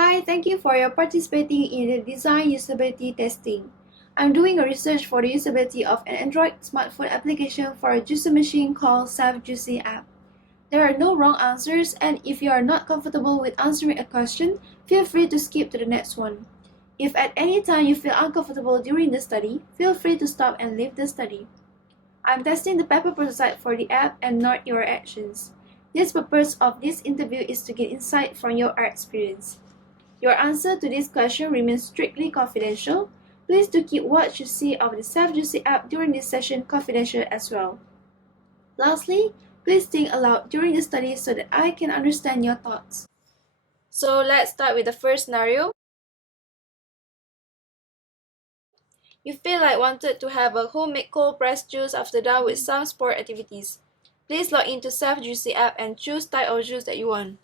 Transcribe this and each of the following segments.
Hi, thank you for your participating in the design usability testing. I'm doing a research for the usability of an Android smartphone application for a juicer machine called Sef'JuSee app. There are no wrong answers, and if you are not comfortable with answering a question, feel free to skip to the next one. If at any time you feel uncomfortable during the study, feel free to stop and leave the study. I'm testing the paper prototype for the app and not your actions. The purpose of this interview is to get insight from your experience. Your answer to this question remains strictly confidential. Please do keep what you see of the Sef'JuSee app during this session confidential as well. Lastly, please think aloud during the study so that I can understand your thoughts. So let's start with the first scenario. You feel like wanted to have a homemade cold pressed juice after done with some sport activities. Please log into Sef'JuSee app and choose type of juice that you want.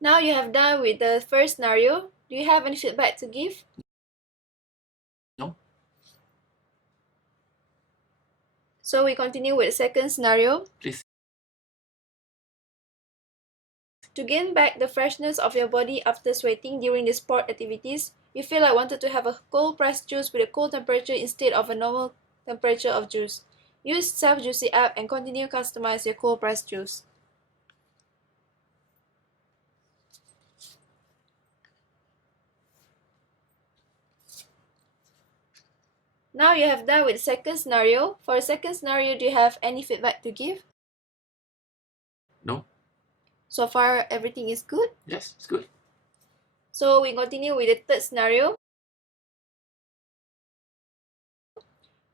Now you have done with the first scenario. Do you have any feedback to give? No. So we continue with the second scenario. Please. To gain back the freshness of your body after sweating during the sport activities, you feel like wanted to have a cold pressed juice with a cold temperature instead of a normal temperature of juice. Use Sef'JuSee app and continue customize your cold pressed juice. Now you have done with the second scenario. For the second scenario, do you have any feedback to give? No. So far, everything is good? Yes, it's good. So we continue with the third scenario.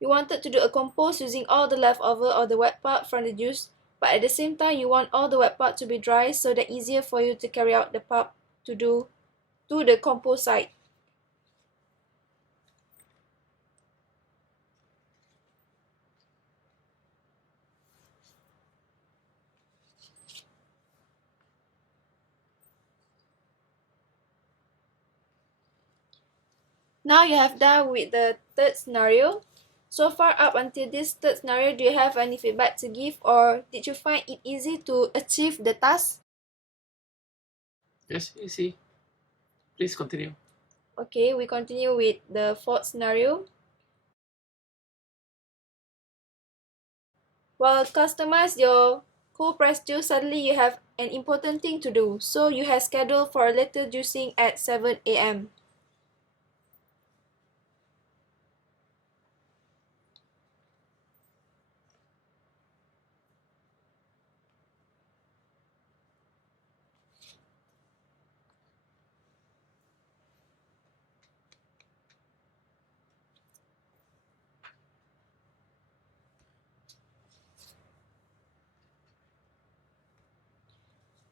You wanted to do a compose using all the leftover or the wet part from the juice, but at the same time you want all the wet part to be dry so that easier for you to carry out the part to the compose side. Now you have done with the third scenario. So far up until this third scenario, do you have any feedback to give, or did you find it easy to achieve the task? Yes, easy. Please continue. Okay, we continue with the fourth scenario. While customize your cold pressed juice, suddenly you have an important thing to do, so you have scheduled for a later juicing at 7 a.m.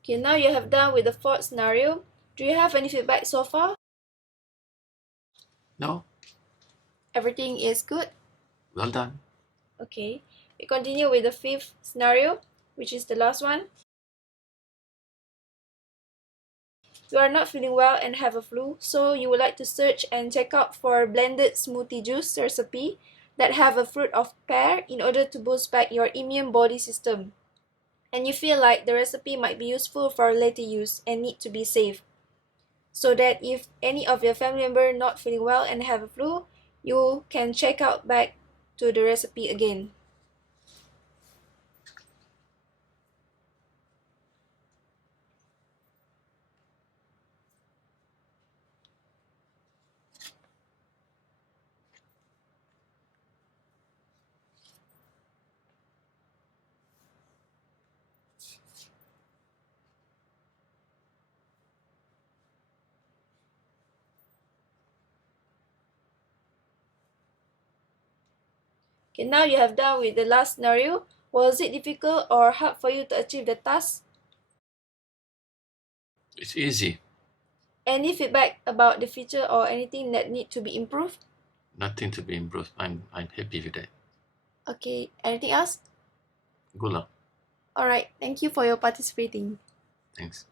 Okay, now you have done with the fourth scenario. Do you have any feedback so far? No. Everything is good? Well done. Okay, we continue with the fifth scenario, which is the last one. You are not feeling well and have a flu, so you would like to search and check out for blended smoothie juice recipe that have a fruit of pear in order to boost back your immune body system. And you feel like the recipe might be useful for later use and need to be safe. So that if any of your family member not feeling well and have a flu, you can check out back to the recipe again. Okay, now you have done with the last scenario. Was it difficult or hard for you to achieve the task? It's easy. Any feedback about the feature or anything that need to be improved? Nothing to be improved. I'm happy with that. Okay, anything else? Good luck. Alright, thank you for your participating. Thanks.